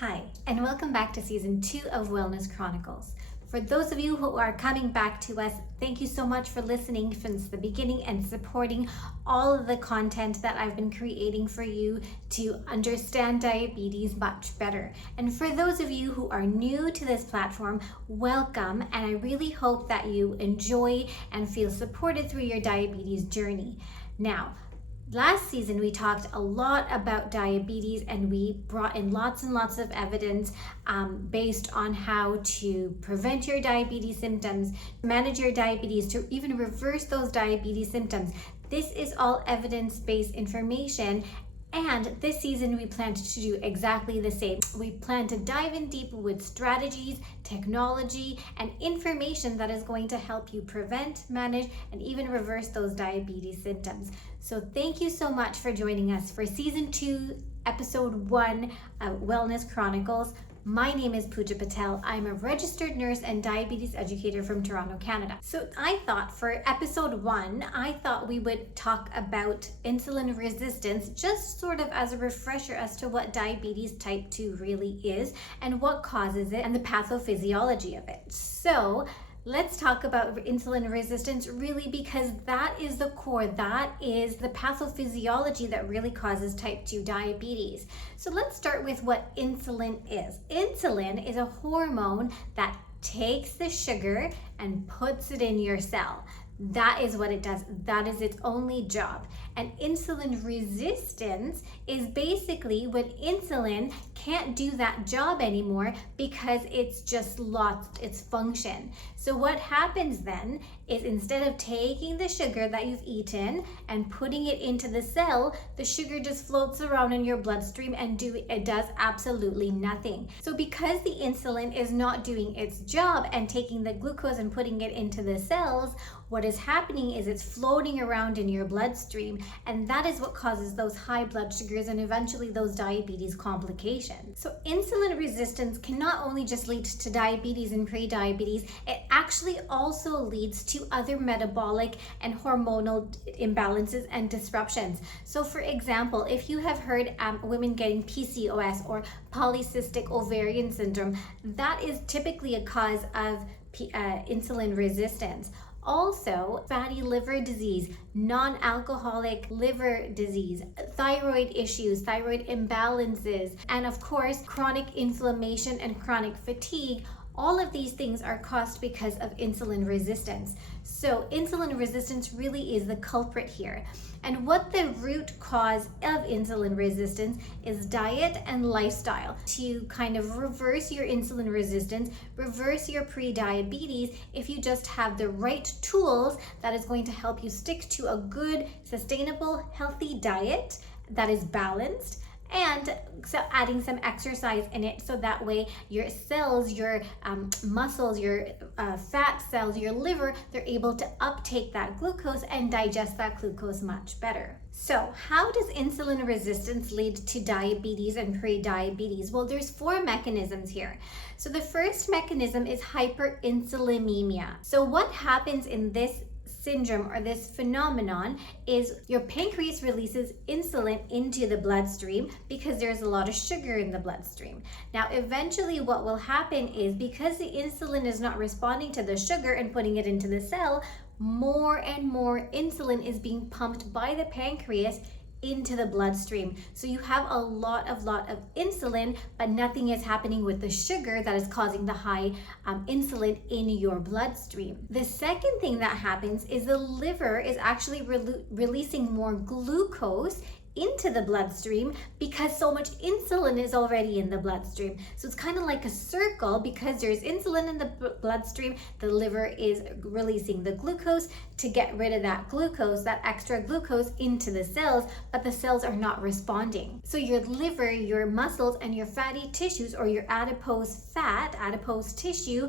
Hi, and welcome back to season 2 of Wellness Chronicles. For those of you who are coming back to us, thank you so much for listening since the beginning and supporting all of the content that I've been creating for you to understand diabetes much better. And for those of you who are new to this platform, welcome, and I really hope that you enjoy and feel supported through your diabetes journey. Now, last season, we talked a lot about diabetes and we brought in lots and lots of evidence based on how to prevent your diabetes symptoms, manage your diabetes, to even reverse those diabetes symptoms. This is all evidence-based information. And this season, we plan to do exactly the same. We plan to dive in deep with strategies, technology, and information that is going to help you prevent, manage, and even reverse those diabetes symptoms. So thank you so much for joining us for season 2, episode 1 of Wellness Chronicles. My name is Pooja Patel. I'm a registered nurse and diabetes educator from Toronto, Canada. So I thought for episode 1, I thought we would talk about insulin resistance, just sort of as a refresher as to what diabetes type 2 really is and what causes it and the pathophysiology of it. So let's talk about insulin resistance, really, because that is the core, that is the pathophysiology that really causes type 2 diabetes. So let's start with what insulin is. Insulin is a hormone that takes the sugar and puts it in your cell. That is what it does. That is its only job. And insulin resistance is basically when insulin can't do that job anymore because it's just lost its function. So what happens then is instead of taking the sugar that you've eaten and putting it into the cell, the sugar just floats around in your bloodstream and it does absolutely nothing. So because the insulin is not doing its job and taking the glucose and putting it into the cells, what is happening is it's floating around in your bloodstream, and that is what causes those high blood sugars and eventually those diabetes complications. So insulin resistance can not only just lead to diabetes and pre-diabetes, it actually also leads to other metabolic and hormonal imbalances and disruptions. So for example, if you have heard women getting PCOS or polycystic ovarian syndrome, that is typically a cause of insulin resistance. Also, fatty liver disease, non-alcoholic liver disease, thyroid issues, thyroid imbalances, and of course, chronic inflammation and chronic fatigue. All of these things are caused because of insulin resistance. So insulin resistance really is the culprit here. And what the root cause of insulin resistance is diet and lifestyle. To kind of reverse your insulin resistance, reverse your pre-diabetes, if you just have the right tools that is going to help you stick to a good, sustainable, healthy diet that is balanced, and so adding some exercise in it so that way your cells, your muscles, your fat cells, your liver, they're able to uptake that glucose and digest that glucose much better. So how does insulin resistance lead to diabetes and pre-diabetes? Well, there's 4 mechanisms here. So the first mechanism is hyperinsulinemia. So what happens in this syndrome or this phenomenon is your pancreas releases insulin into the bloodstream because there's a lot of sugar in the bloodstream. Now, eventually what will happen is because the insulin is not responding to the sugar and putting it into the cell, more and more insulin is being pumped by the pancreas into the bloodstream. So you have a lot of insulin, but nothing is happening with the sugar that is causing the high insulin in your bloodstream. The second thing that happens is the liver is actually releasing more glucose into the bloodstream because so much insulin is already in the bloodstream. So it's kind of like a circle. Because there's insulin in the bloodstream, the liver is releasing the glucose to get rid of that glucose, that extra glucose, into the cells, but the cells are not responding. So your liver, your muscles, and your fatty tissues, or your adipose fat, adipose tissue,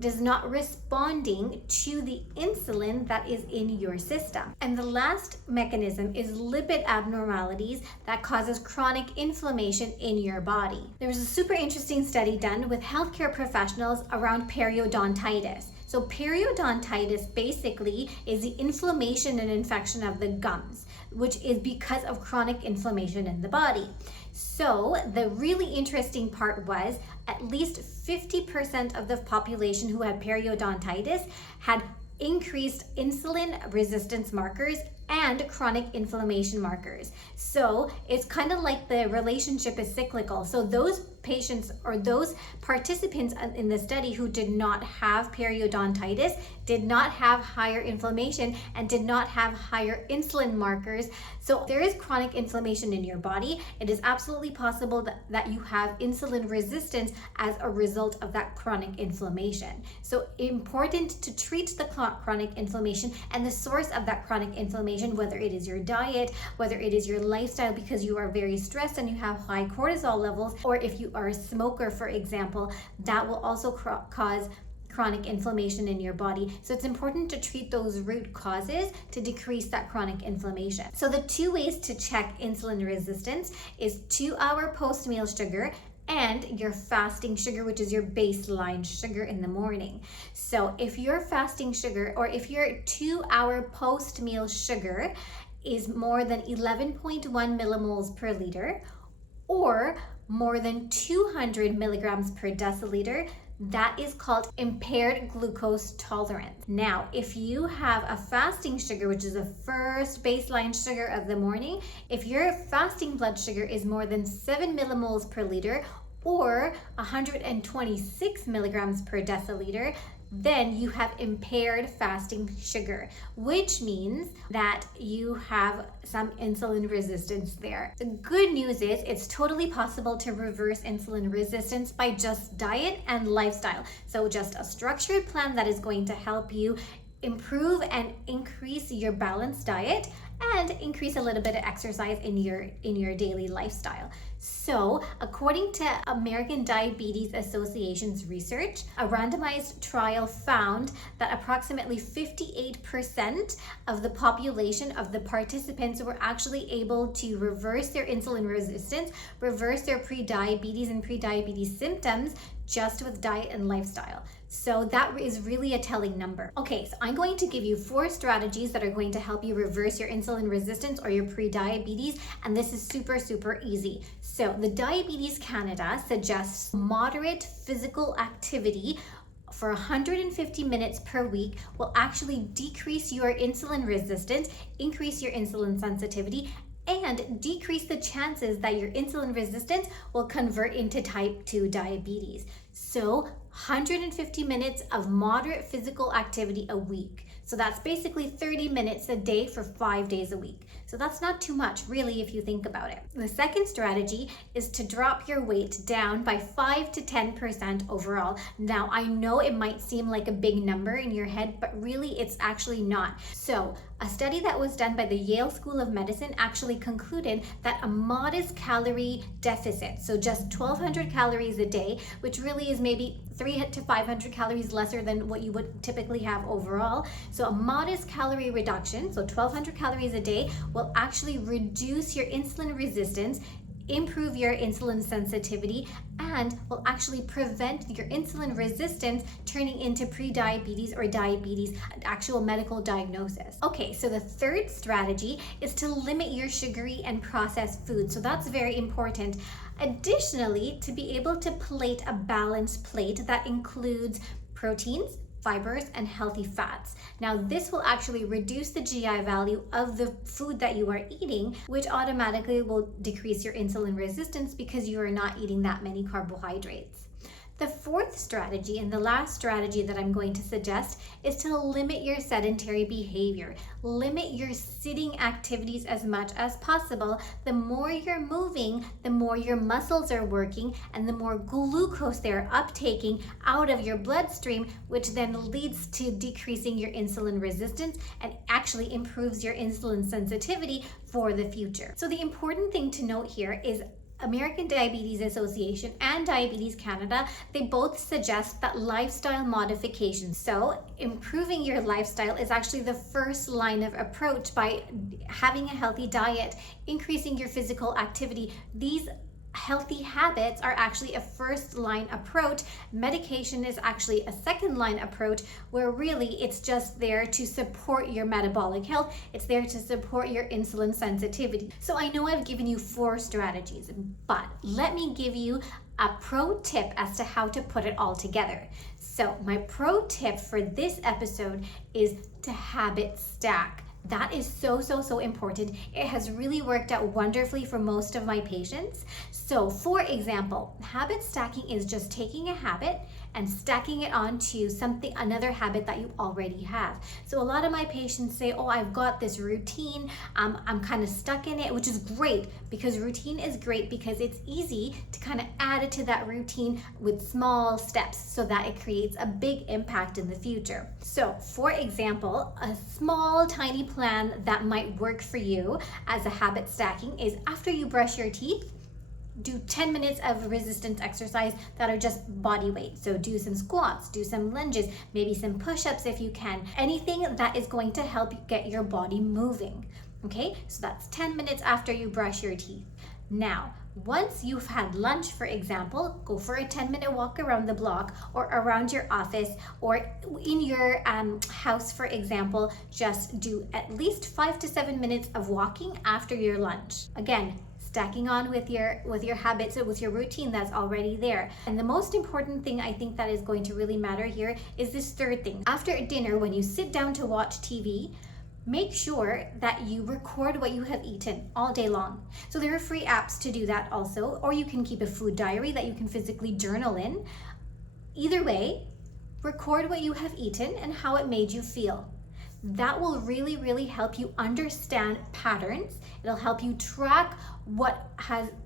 does not responding to the insulin that is in your system. And the last mechanism is lipid abnormalities that causes chronic inflammation in your body. There was a super interesting study done with healthcare professionals around periodontitis. So periodontitis basically is the inflammation and infection of the gums, which is because of chronic inflammation in the body. So the really interesting part was at least 50% of the population who had periodontitis had increased insulin resistance markers and chronic inflammation markers. So it's kind of like the relationship is cyclical. So those patients or those participants in the study who did not have periodontitis did not have higher inflammation and did not have higher insulin markers. So there is chronic inflammation in your body. It is absolutely possible that you have insulin resistance as a result of that chronic inflammation. So important to treat the chronic inflammation and the source of that chronic inflammation, whether it is your diet, whether it is your lifestyle because you are very stressed and you have high cortisol levels, or if you are a smoker, for example, that will also cause chronic inflammation in your body. So it's important to treat those root causes to decrease that chronic inflammation. So the two ways to check insulin resistance is 2-hour post-meal sugar and your fasting sugar, which is your baseline sugar in the morning. So if your fasting sugar or if your 2-hour post-meal sugar is more than 11.1 millimoles per liter or more than 200 milligrams per deciliter, that is called impaired glucose tolerance. Now, if you have a fasting sugar, which is the first baseline sugar of the morning, if your fasting blood sugar is more than 7 millimoles per liter or 126 milligrams per deciliter, then you have impaired fasting sugar, which means that you have some insulin resistance there. The good news is it's totally possible to reverse insulin resistance by just diet and lifestyle. So just a structured plan that is going to help you improve and increase your balanced diet and increase a little bit of exercise in your daily lifestyle. So, according to American Diabetes Association's research, a randomized trial found that approximately 58% of the population of the participants were actually able to reverse their insulin resistance, reverse their prediabetes and prediabetes symptoms just with diet and lifestyle. So that is really a telling number. Okay, so I'm going to give you 4 strategies that are going to help you reverse your insulin resistance or your prediabetes, and this is super, super easy. So the Diabetes Canada suggests moderate physical activity for 150 minutes per week will actually decrease your insulin resistance, increase your insulin sensitivity, and decrease the chances that your insulin resistance will convert into type 2 diabetes. So 150 minutes of moderate physical activity a week. So that's basically 30 minutes a day for 5 days a week. So that's not too much, really, if you think about it. The second strategy is to drop your weight down by 5 to 10% overall. Now, I know it might seem like a big number in your head, but really it's actually not. So a study that was done by the Yale School of Medicine actually concluded that a modest calorie deficit, so just 1,200 calories a day, which really is maybe 300 to 500 calories lesser than what you would typically have overall. So a modest calorie reduction, so 1,200 calories a day, will actually reduce your insulin resistance, improve your insulin sensitivity, and will actually prevent your insulin resistance turning into prediabetes or diabetes, an actual medical diagnosis. Okay, so the third strategy is to limit your sugary and processed food. So that's very important. Additionally, to be able to plate a balanced plate that includes proteins, fibers, and healthy fats. Now, this will actually reduce the GI value of the food that you are eating, which automatically will decrease your insulin resistance because you are not eating that many carbohydrates. The fourth strategy and the last strategy that I'm going to suggest is to limit your sedentary behavior. Limit your sitting activities as much as possible. The more you're moving, the more your muscles are working and the more glucose they're uptaking out of your bloodstream, which then leads to decreasing your insulin resistance and actually improves your insulin sensitivity for the future. So the important thing to note here is American Diabetes Association and Diabetes Canada, they both suggest that lifestyle modifications. So improving your lifestyle is actually the first line of approach by having a healthy diet, increasing your physical activity. These healthy habits are actually a first line approach. Medication is actually a second line approach, where really it's just there to support your metabolic health. It's there to support your insulin sensitivity. So I know I've given you 4 strategies, but let me give you a pro tip as to how to put it all together. So my pro tip for this episode is to habit stack. That is so important. It has really worked out wonderfully for most of my patients. So for example, habit stacking is just taking a habit and stacking it onto another habit that you already have. So a lot of my patients say, oh, I've got this routine, I'm kind of stuck in it, which is great, because routine is great because it's easy to kind of add it to that routine with small steps so that it creates a big impact in the future. So for example, a small tiny plan that might work for you as a habit stacking is, after you brush your teeth, do 10 minutes of resistance exercise that are just body weight. So do some squats, do some lunges, maybe some push-ups if you can. Anything that is going to help you get your body moving. Okay, so that's 10 minutes after you brush your teeth. Now, once you've had lunch, for example, go for a 10-minute walk around the block or around your office or in your house, for example. Just do at least 5 to 7 minutes of walking after your lunch. Again, stacking on with your habits, with your routine that's already there. And the most important thing I think that is going to really matter here is this third thing. After dinner, when you sit down to watch TV, make sure that you record what you have eaten all day long. So there are free apps to do that also, or you can keep a food diary that you can physically journal in. Either way, record what you have eaten and how it made you feel. That will really help you understand patterns. It'll help you track what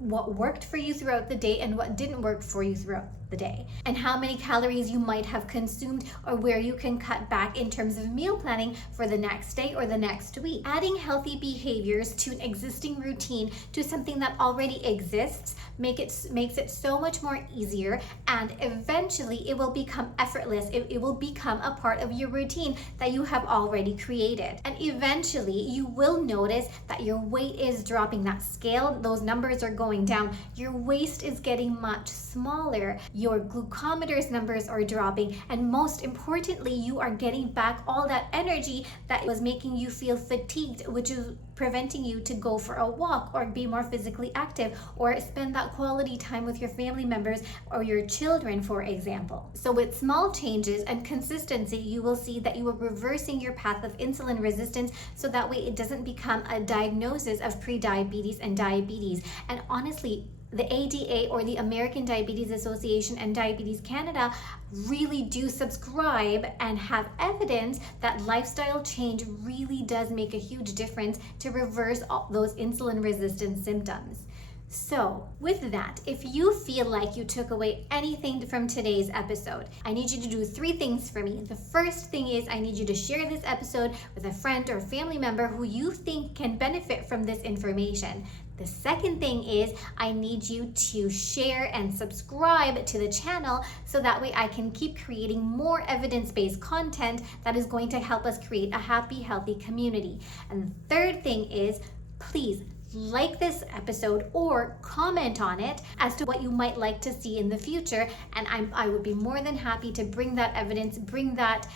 worked for you throughout the day and what didn't work for you throughout the day, and how many calories you might have consumed, or where you can cut back in terms of meal planning for the next day or the next week. Adding healthy behaviors to an existing routine, to something that already exists, makes it so much more easier, and eventually it will become effortless. It will become a part of your routine that you have already created. And eventually you will notice that your weight is dropping, that scale, those numbers are going down, your waist is getting much smaller, your glucometers numbers are dropping, and most importantly, you are getting back all that energy that was making you feel fatigued, which is preventing you to go for a walk or be more physically active or spend that quality time with your family members or your children, for example. So with small changes and consistency, you will see that you are reversing your path of insulin resistance, so that way it doesn't become a diagnosis of pre-diabetes and diabetes. And honestly, the ADA, or the American Diabetes Association, and Diabetes Canada really do subscribe and have evidence that lifestyle change really does make a huge difference to reverse all those insulin resistant symptoms. So with that, if you feel like you took away anything from today's episode, I need you to do 3 things for me. The first thing is, I need you to share this episode with a friend or family member who you think can benefit from this information. The second thing is, I need you to share and subscribe to the channel, so that way I can keep creating more evidence-based content that is going to help us create a happy, healthy community. And the third thing is, please like this episode or comment on it as to what you might like to see in the future, and I would be more than happy to bring that evidence, bring that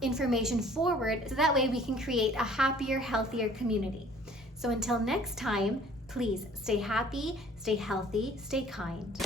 information forward, so that way we can create a happier, healthier community. So until next time, please stay happy, stay healthy, stay kind.